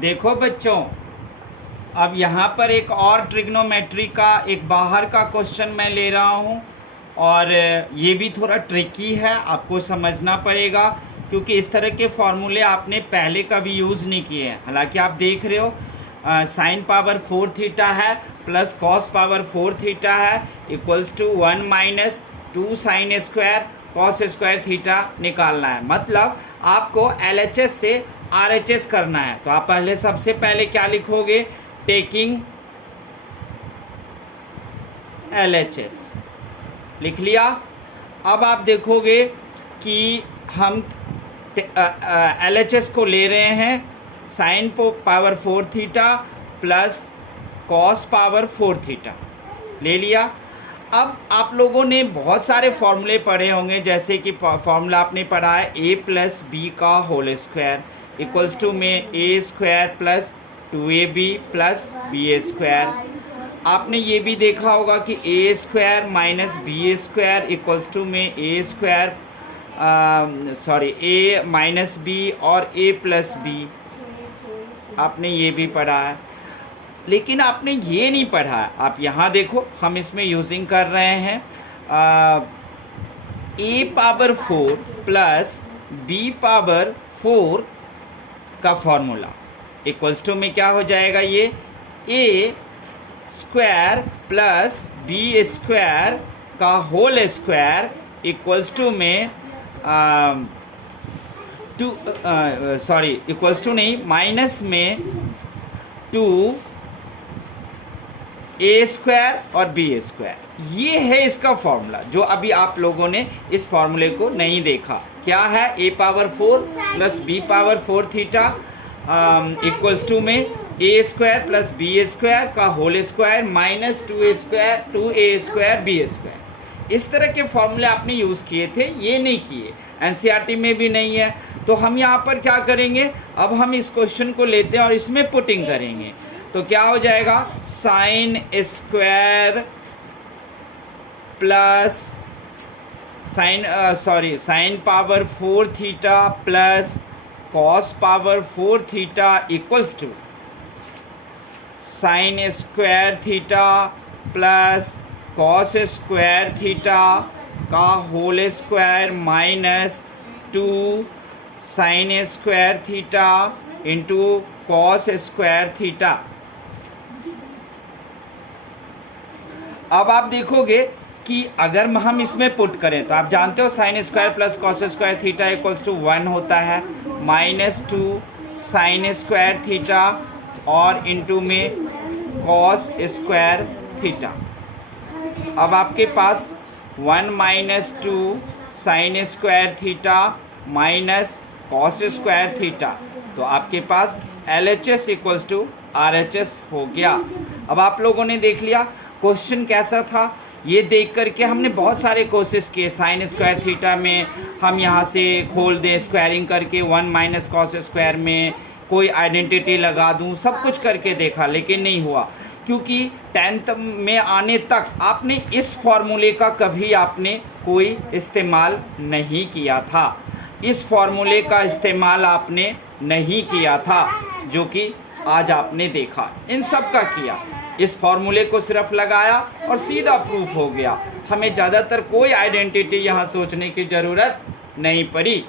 देखो बच्चों, अब यहाँ पर एक और ट्रिग्नोमेट्री का एक बाहर का क्वेश्चन मैं ले रहा हूँ, और ये भी थोड़ा ट्रिकी है, आपको समझना पड़ेगा क्योंकि इस तरह के फॉर्मूले आपने पहले कभी यूज़ नहीं किए हैं। हालांकि आप देख रहे हो साइन पावर 4 थीटा है प्लस कॉस पावर 4 थीटा है equals to 1 minus 2 sine square cos square theta निकालना है। मतलब आपको LHS से RHS करना है। तो आप पहले सबसे पहले क्या लिखोगे, टेकिंग LHS लिख लिया। अब आप देखोगे कि हम LHS को ले रहे हैं sign power 4 theta plus cos power 4 theta ले लिया। अब आप लोगों ने बहुत सारे फॉर्मूले पढ़े होंगे, जैसे कि फॉर्मूला आपने पढ़ा है a प्लस बी का होल स्क्वायर इक्वल्स टू में a square plus 2ab plus B square. आपने ये भी देखा होगा कि a square minus B square equals to में a square a minus B और a प्लस बी, आपने ये भी पढ़ा है। लेकिन आपने ये नहीं पढ़ा है, आप यहाँ देखो हम इसमें यूजिंग कर रहे हैं a power 4 plus b power 4 का फॉर्मूला इक्वल्स टू में क्या हो जाएगा, ये a square plus B square का होल स्क्वायर इक्वल्स टू में इक्वल्स टू नहीं माइनस में 2 a स्क्वायर और b स्क्वायर। ये है इसका फॉर्मूला जो अभी आप लोगों ने इस फॉर्मूले को नहीं देखा। क्या है, a power 4 plus b power 4 theta equals to में a square plus b square का whole square minus 2a square b square. इस तरह के फॉर्मूले आपने यूज़ किए थे, ये नहीं किए, NCERT में भी नहीं है। तो हम यहाँ पर क्या करेंगे, अब हम इस क्वेश्चन को लेते हैं और इसमें पुटिंग करेंगे। तो क्या हो जाएगा, sine square plus sine power 4 theta plus cos power 4 theta equals to sine square theta plus cos square theta का whole square minus 2 sine square theta into cos square theta. अब आप देखोगे कि अगर हम इसमें पुट करें तो आप जानते हो sine square plus cos square theta equals to 1 होता है, माइनस 2 साइन स्क्वायर थीटा और इंटू में कॉस स्क्वायर थीटा। अब आपके पास 1 minus 2 sine square theta minus cos square theta, तो आपके पास LHS इक्वल्स टू RHS हो गया। अब आप लोगों ने देख लिया क्वेश्चन कैसा था, ये देख करके हमने बहुत सारे कोशिश किए। साइन स्क्वायर थीटा में हम यहाँ से खोल दें स्क्वायरिंग करके, 1 माइनस कॉस स्क्वायर में कोई आइडेंटिटी लगा दूँ, सब कुछ करके देखा लेकिन नहीं हुआ, क्योंकि 10th में आने तक आपने इस फॉर्मूले का कभी आपने कोई इस्तेमाल नहीं किया था। इस फॉर्मूले का इस्तेमाल आपने नहीं किया था जो कि आज आपने देखा, इन सब का किया। इस फॉर्मूले को सिर्फ लगाया और सीधा प्रूफ हो गया। हमें ज़्यादातर कोई आइडेंटिटी यहाँ सोचने की ज़रूरत नहीं पड़ी।